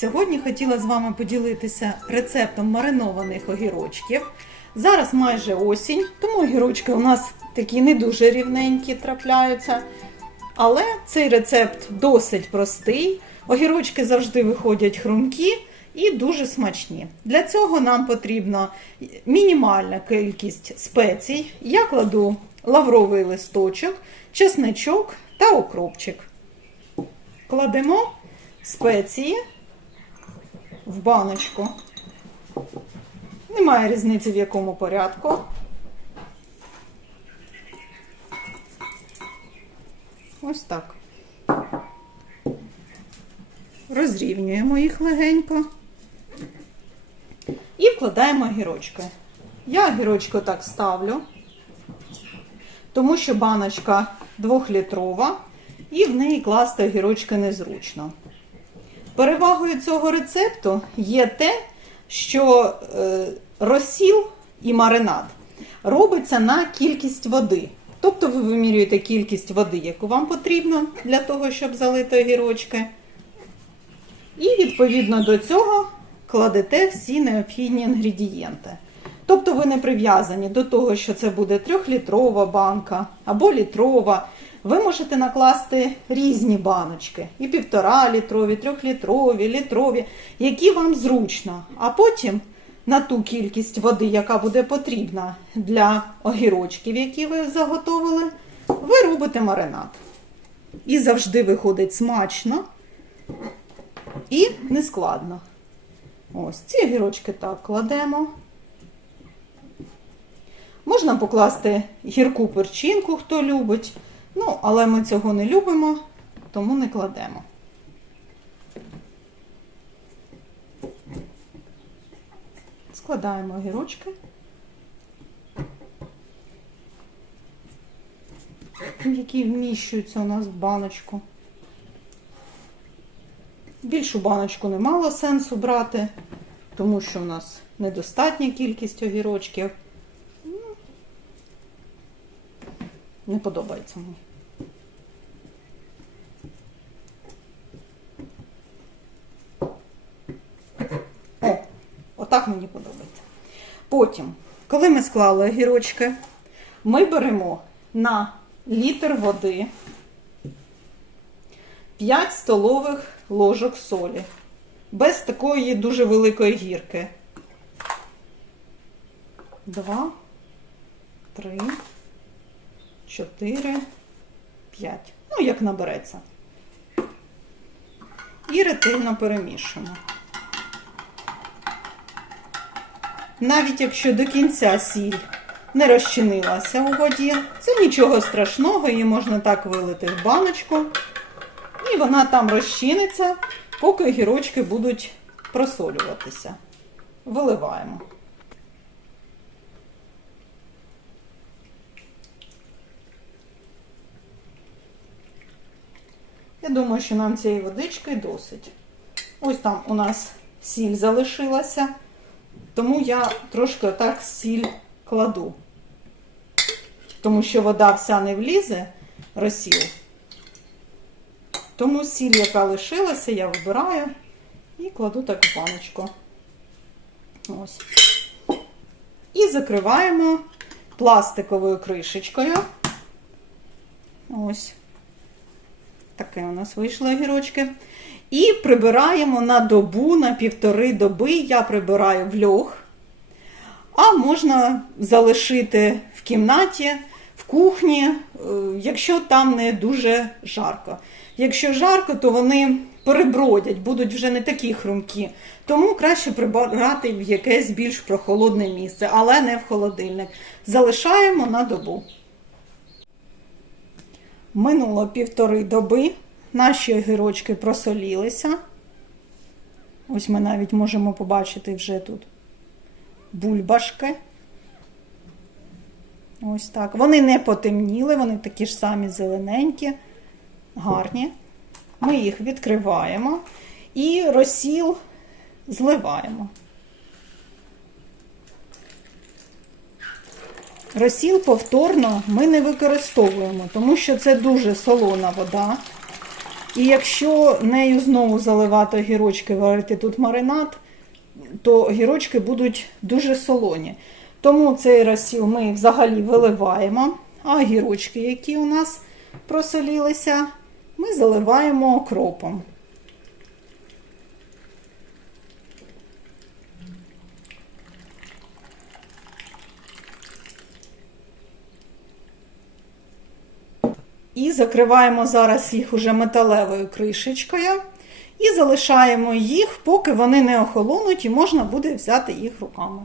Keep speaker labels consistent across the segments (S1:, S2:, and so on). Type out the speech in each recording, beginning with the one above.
S1: Сьогодні хотіла з вами поділитися рецептом маринованих огірочків. Зараз майже осінь, тому огірочки у нас такі не дуже рівненькі трапляються. Але цей рецепт досить простий. Огірочки завжди виходять хрумкі і дуже смачні. Для цього нам потрібна мінімальна кількість спецій. Я кладу лавровий листочок, чесничок та укропчик. Кладемо спеції в баночку. Немає різниці в якому порядку. Ось так. Розрівнюємо їх легенько і вкладаємо огірочки. Я огірочку так ставлю, тому що баночка 2-літрова, і в неї класти огірочки незручно. Перевагою цього рецепту є те, що е, розсіл і маринад робиться на кількість води. Тобто ви вимірюєте кількість води, яку вам потрібно для того, щоб залити огірочки. І відповідно до цього кладете всі необхідні інгредієнти. Тобто ви не прив'язані до того, що це буде трьохлітрова банка або літрова. Ви можете накласти різні баночки, і півтора літрові, трьохлітрові, літрові, які вам зручно. А потім на ту кількість води, яка буде потрібна для огірочків, які ви заготовили, ви робите маринад. І завжди виходить смачно і нескладно. Ось ці огірочки так кладемо. Можна покласти гірку перчинку, хто любить. Ну, але ми цього не любимо, тому не кладемо. Складаємо огірочки. Які вміщуються у нас в баночку. Більшу баночку не мало сенсу брати, тому що у нас недостатня кількість огірочків. Ну, Не подобається мені. О, отак мені подобається. Потім, коли ми склали огірочки, ми беремо на літр води 5 столових ложок солі. Без такої дуже великої гірки. Два, три, чотири, п'ять. Ну, як набереться. І ретельно перемішуємо. Навіть якщо до кінця сіль не розчинилася у воді, це нічого страшного, її можна так вилити в баночку. І вона там розчиниться, поки огірочки будуть просолюватися. Виливаємо. Я думаю, що нам цієї водички досить. Ось там у нас сіль залишилася, тому я трошки отак сіль кладу. Тому що вода вся не влізе, розсіл. Тому сіль, яка лишилася, я вибираю і кладу так в баночку. Ось. І закриваємо пластиковою кришечкою. Ось. Таке у нас вийшли огірочки. І прибираємо на добу, на півтори доби. Я прибираю в льох. А можна залишити в кімнаті, в кухні, е, якщо там не дуже жарко. Якщо жарко, то вони перебродять, будуть вже не такі хрумкі. Тому краще прибирати в якесь більш прохолодне місце, але не в холодильник. Залишаємо на добу. Минуло півтори доби. Наші огірочки просолілися. Ось ми навіть можемо побачити вже тут бульбашки. Ось так. Вони не потемніли, вони такі ж самі зелененькі, гарні. Ми їх відкриваємо і розсіл зливаємо. Розсіл повторно ми не використовуємо, тому що це дуже солона вода. І якщо нею знову заливати огірочки, варити тут маринад, то огірочки будуть дуже солоні. Тому цей розсіл ми взагалі виливаємо, а огірочки, які у нас просолілися, ми заливаємо окропом. І закриваємо зараз їх уже металевою кришечкою. І залишаємо їх, поки вони не охолонуть, і можна буде взяти їх руками.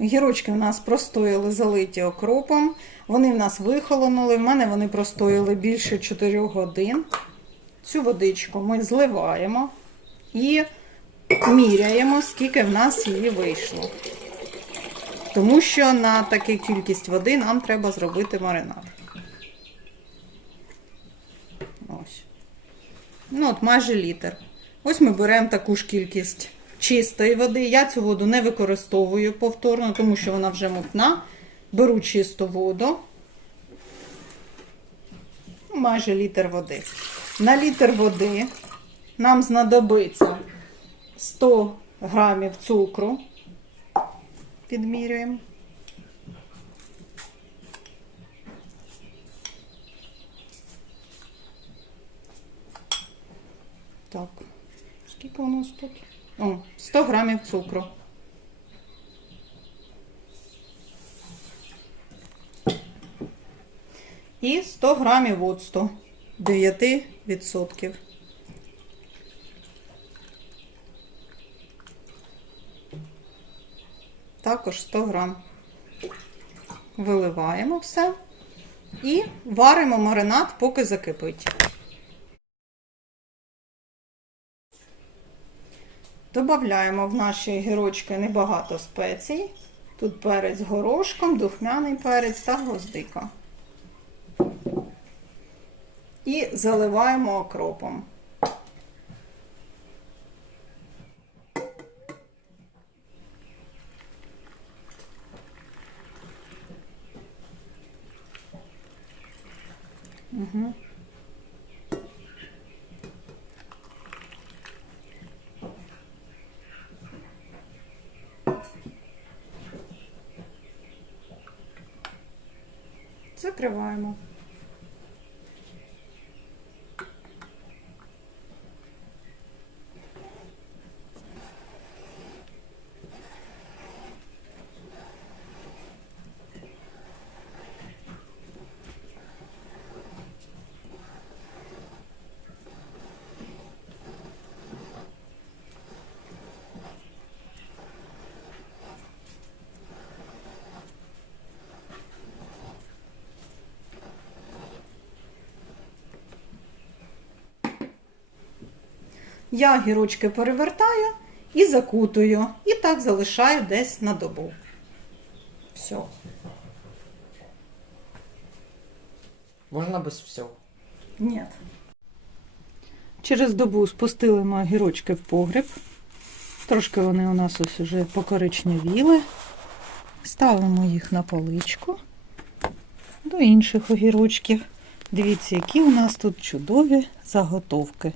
S1: Гірочки в нас простояли залиті окропом. Вони в нас вихолонули. В мене вони простояли більше 4 годин. Цю водичку ми зливаємо і міряємо, скільки в нас її вийшло. Тому що на таку кількість води нам треба зробити маринад. Ось. Ну, от майже літр. Ось ми беремо таку ж кількість чистої води. Я цю воду не використовую повторно, тому що вона вже мутна. Беру чисту воду. Ну, Майже літр води. На літр води нам знадобиться 100 грамів цукру. Підмірюємо. Так, скільки у нас тут? О, 100 грамів цукру. І 100 грамів оцту 9%. Також 100 грам. Виливаємо все і варимо маринад, поки закипить. Добавляємо в наші гірочки небагато спецій. Тут перець горошком, духмяний перець та гвоздика. І заливаємо окропом. Угу. Закриваємо. Я гірочки перевертаю і закутую. І так залишаю десь на добу. Все.
S2: Можна без всього.
S1: Ні. Через добу спустили ми огірочки в погріб. Трошки вони у нас ось уже покоричневіли. Ставимо їх на поличку до інших огірочків. Дивіться, які у нас тут чудові заготовки.